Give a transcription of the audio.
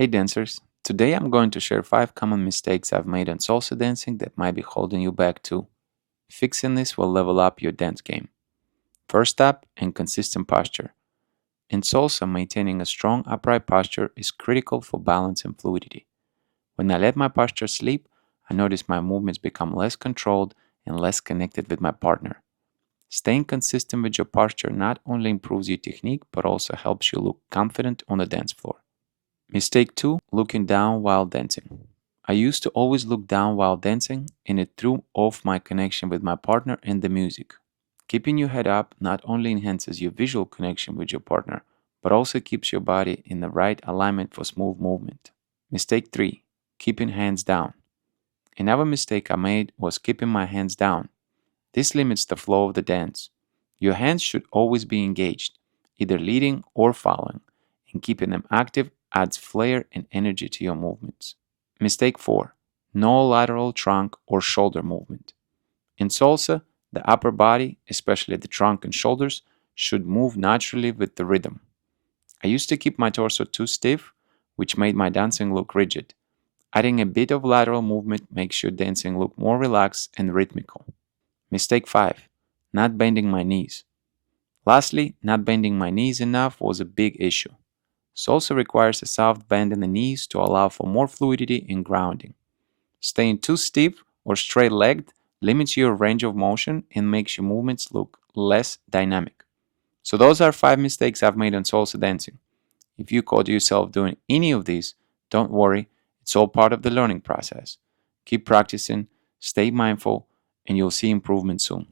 Hey dancers, today I'm going to share 5 common mistakes I've made on salsa dancing that might be holding you back too. Fixing this will level up your dance game. First step, and consistent posture. In salsa, maintaining a strong upright posture is critical for balance and fluidity. When I let my posture slip, I notice my movements become less controlled and less connected with my partner. Staying consistent with your posture not only improves your technique but also helps you look confident on the dance floor. Mistake 2, looking down while dancing. I used to always look down while dancing, and it threw off my connection with my partner and the music. Keeping your head up not only enhances your visual connection with your partner, but also keeps your body in the right alignment for smooth movement. Mistake 3, keeping hands down. Another mistake I made was keeping my hands down. This limits the flow of the dance. Your hands should always be engaged, either leading or following, and keeping them active adds flair and energy to your movements. Mistake 4, no lateral trunk or shoulder movement. In salsa, the upper body, especially the trunk and shoulders, should move naturally with the rhythm. I used to keep my torso too stiff, which made my dancing look rigid. Adding a bit of lateral movement makes your dancing look more relaxed and rhythmical. Mistake 5, not bending my knees. Lastly, not bending my knees enough was a big issue. Salsa requires a soft bend in the knees to allow for more fluidity and grounding. Staying too stiff or straight legged limits your range of motion and makes your movements look less dynamic. So, those are 5 mistakes I've made on salsa dancing. If you caught yourself doing any of these, don't worry, it's all part of the learning process. Keep practicing, stay mindful, and you'll see improvement soon.